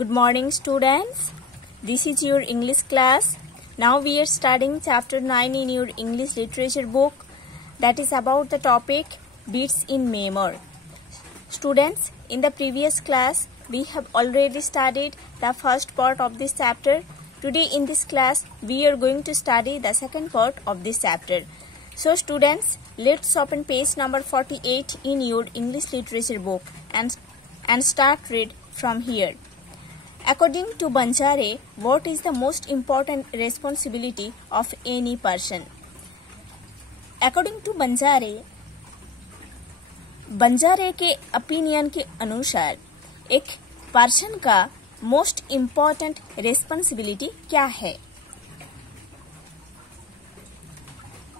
Good morning, students. This is your English class. Now we are studying chapter 9 in your English literature book, that is about the topic beats in memory. Students, in the previous class we have already studied the first part of this chapter. Today in this class we are going to study the second part of this chapter. So students, let's open page number 48 in your English literature book and start read from here. According to Banjare, what is the most important responsibility of any person? According to Banjare के opinion के अनुसार एक person का most important responsibility क्या है?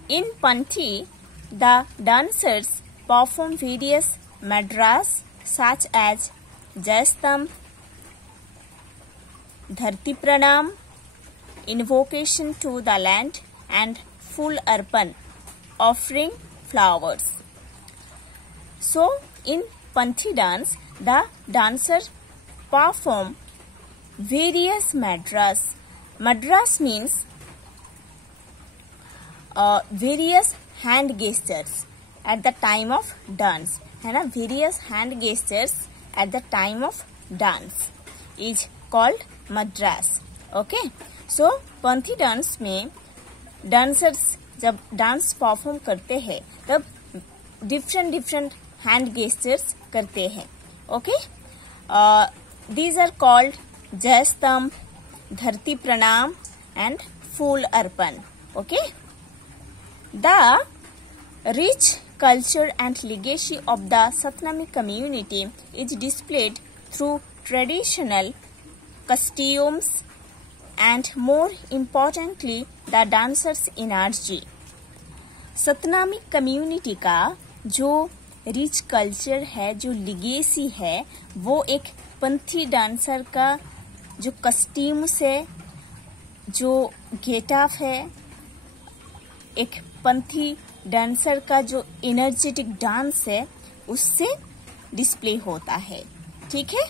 In Panthi, the dancers perform various mantras such as Jastam, Dharti Pranam, invocation to the land, and Full Arpan, offering flowers. So, in Panthi dance, the dancers perform various mantras. Mantras means various hand gestures at the time of dance, है ना? Various hand gestures at the time of dance is called mantras. Okay, so Panthi dance में dancers जब dance perform करते हैं तब different hand gestures करते हैं. Okay, these are called Jaistambh, Dharti Pranam and Phool Arpan. Okay, the rich culture and legacy of the Satnami community is displayed through traditional costumes and, more importantly, the dancers' energy. Satnami community का जो rich culture है, जो legacy है, वो एक पंथी dancer का जो costumes है, जो गेटअप है, एक पंथी डांसर का जो एनर्जेटिक डांस है, उससे डिस्प्ले होता है. ठीक है,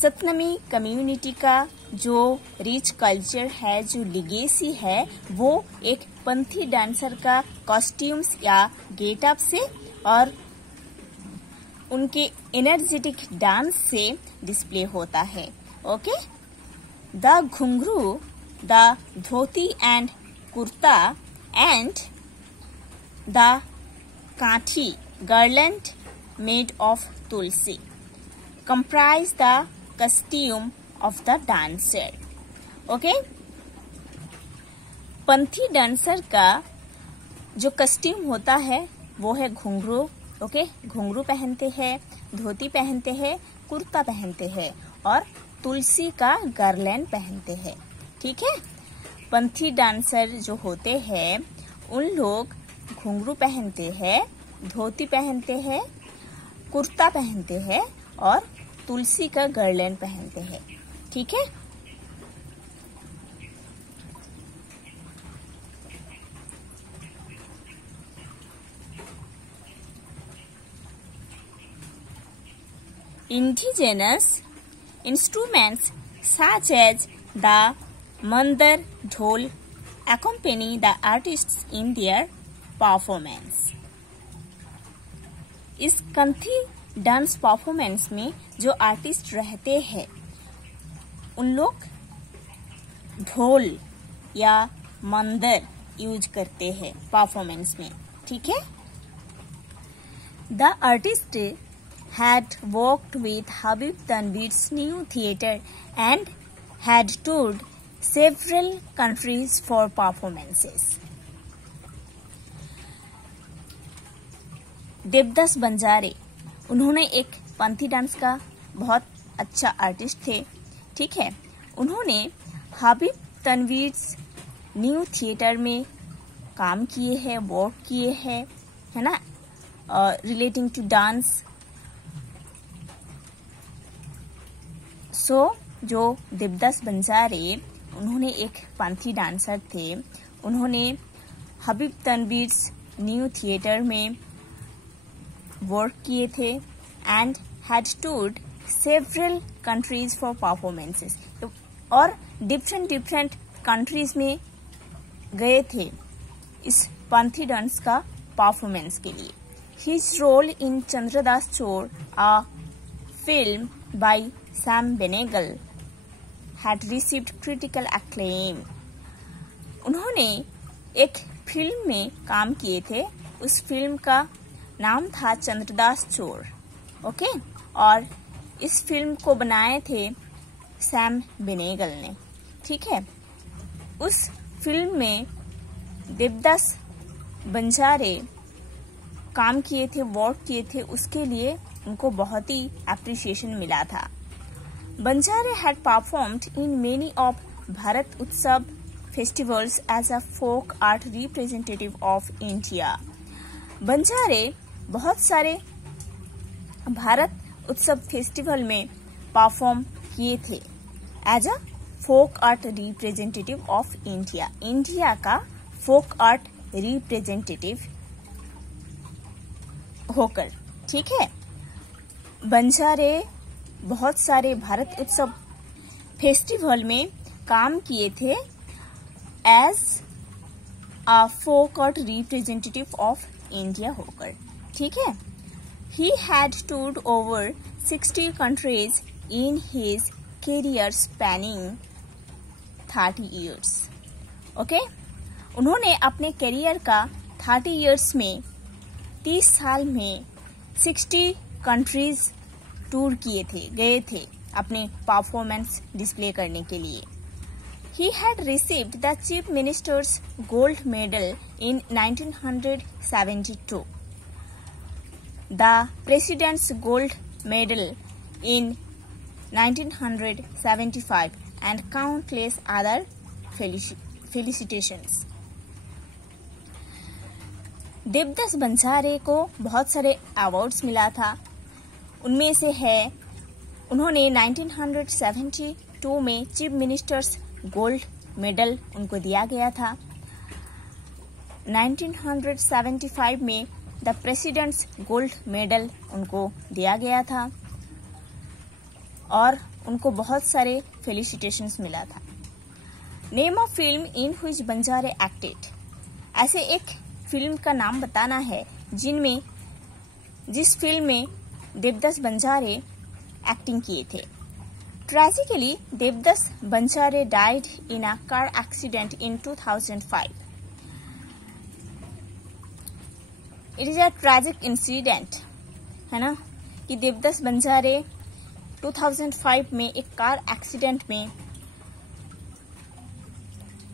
सतनामी कम्युनिटी का जो रिच कल्चर है, जो लिगेसी है, वो एक पंथी डांसर का कॉस्ट्यूम्स या गेटअप से और उनके एनर्जेटिक डांस से डिस्प्ले होता है. ओके, द घुंघरू, the dhoti and kurta and the kathi garland made of tulsi comprise the costume of the dancer. Okay, Panthi dancer का जो कस्ट्यूम होता है वो है घुंघरू. ओके, घुंघरू पहनते हैं, धोती पहनते हैं, कुर्ता पहनते हैं और तुलसी का गार्लैंड पहनते हैं. ठीक है, पंथी डांसर जो होते हैं उन लोग घुंघरू पहनते हैं, धोती पहनते हैं, कुर्ता पहनते हैं और तुलसी का गार्लैंड पहनते हैं. ठीक है, indigenous instruments such as the mandar dhol accompany the artists in their performance. इस कंथी डांस परफॉर्मेंस में जो आर्टिस्ट रहते हैं उन लोग ढोल या मंदर यूज करते हैं परफॉर्मेंस में. ठीक है, the artist had worked with Habib Tanveer's new theatre and had toured several countries for performances. Devdas Banjare, उन्होंने एक पंथी डांस का बहुत अच्छा आर्टिस्ट थे. ठीक है, उन्होंने हाबिब तनवीर्स न्यू थिएटर में काम किए हैं, वर्क किए हैं, है ना, रिलेटिंग टू डांस. सो जो देवदास बंजारे, उन्होंने एक पंथी डांसर थे. उन्होंने हबीब तनवीर्स न्यू थिएटर में वर्क किए थे and had toured several countries for performances. और डिफरेंट कंट्रीज में गए थे इस पंथी डांस का परफॉर्मेंस के लिए. His role in चंद्रदास चोर, a film by Sam Benegal, had received critical acclaim. उन्होंने एक फिल्म में काम किए थे. उस फिल्म का नाम था चंद्रदास चोर. ओके, और इस फिल्म को बनाए थे सैम बेनेगल ने. ठीक है, उस फिल्म में देवदास बंजारे काम किए थे, वर्क किए थे. उसके लिए उनको बहुत ही एप्रिसिएशन मिला था. Banjare had performed in many of Bharat Utsav festivals as a folk art representative of India. Banjare बहुत सारे भारत उत्सव फेस्टिवल में परफॉर्म किए थे as a folk art representative of India. India का फोक आर्ट रिप्रेजेंटेटिव होकर. ठीक है, बंजारे बहुत सारे भारत उत्सव फेस्टिवल में काम किए थे as a folk art representative of India होकर. ठीक है, he had toured over 60 countries in his career spanning 30 years. Okay, उन्होंने अपने करियर का 30 इयर्स में 30 साल में 60 कंट्रीज टूर किए थे, गए थे अपने परफॉर्मेंस डिस्प्ले करने के लिए. He had received the Chief Minister's Gold Medal in 1972, the President's Gold Medal in 1975, and countless other felicitations. Devdas बंजारे को बहुत सारे अवार्ड्स मिला था. उनमें से है, उन्होंने 1972 में चीफ मिनिस्टर्स गोल्ड मेडल उनको दिया गया था. 1975 में द प्रेसिडेंट्स गोल्ड मेडल उनको दिया गया था और उनको बहुत सारे फेलिसिटेशंस मिला था. Name of film in which Banjare acted. ऐसे एक फिल्म का नाम बताना है जिस फिल्म में देवदास बंजारे एक्टिंग किए थे. Tragically, Devdas Banjare died in a car accident in 2005. It is a tragic incident, है ना, कि देवदास बंजारे 2005 में एक कार एक्सीडेंट में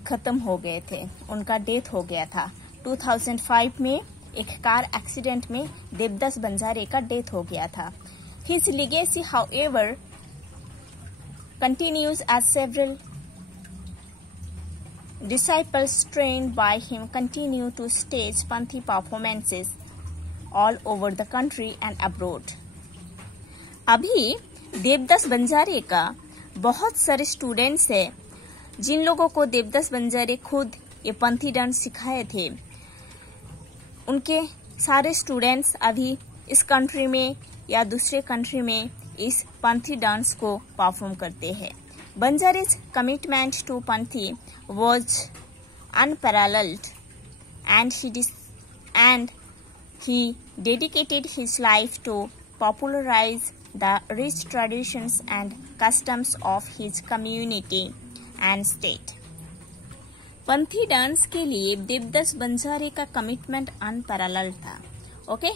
खत्म हो गए थे. उनका डेथ हो गया था. 2005 में एक कार एक्सीडेंट में देवदास बंजारे का डेथ हो गया था. His legacy, however, continues as several disciples trained by him continue to stage Panthi performances all over the country and abroad. अभी देवदास बंजारे का बहुत सारे स्टूडेंट्स हैं जिन लोगों को देवदास बंजारे खुद ये पंथी डांस सिखाए थे. उनके सारे स्टूडेंट्स अभी इस कंट्री में या दूसरे कंट्री में इस पंथी डांस को परफॉर्म करते हैं. बंजारे's commitment to Panthi was unparalleled, and he dedicated his life to popularize the rich traditions and customs of his community and state. Panthi dance के लिए देवदास बंजारे का कमिटमेंट अनपैरेलल्ड था. ओके,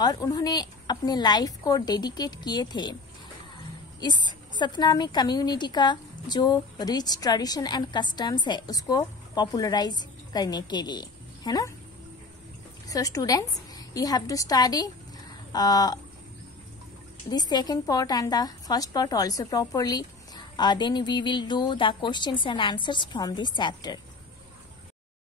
और उन्होंने अपने लाइफ को डेडिकेट किए थे इस सतनामी कम्युनिटी का जो रिच ट्रेडिशन एंड कस्टम्स है उसको पॉपुलराइज करने के लिए, है ना. So students, you have to study this second part and the first part also properly. Then we will do the questions and answers from this chapter.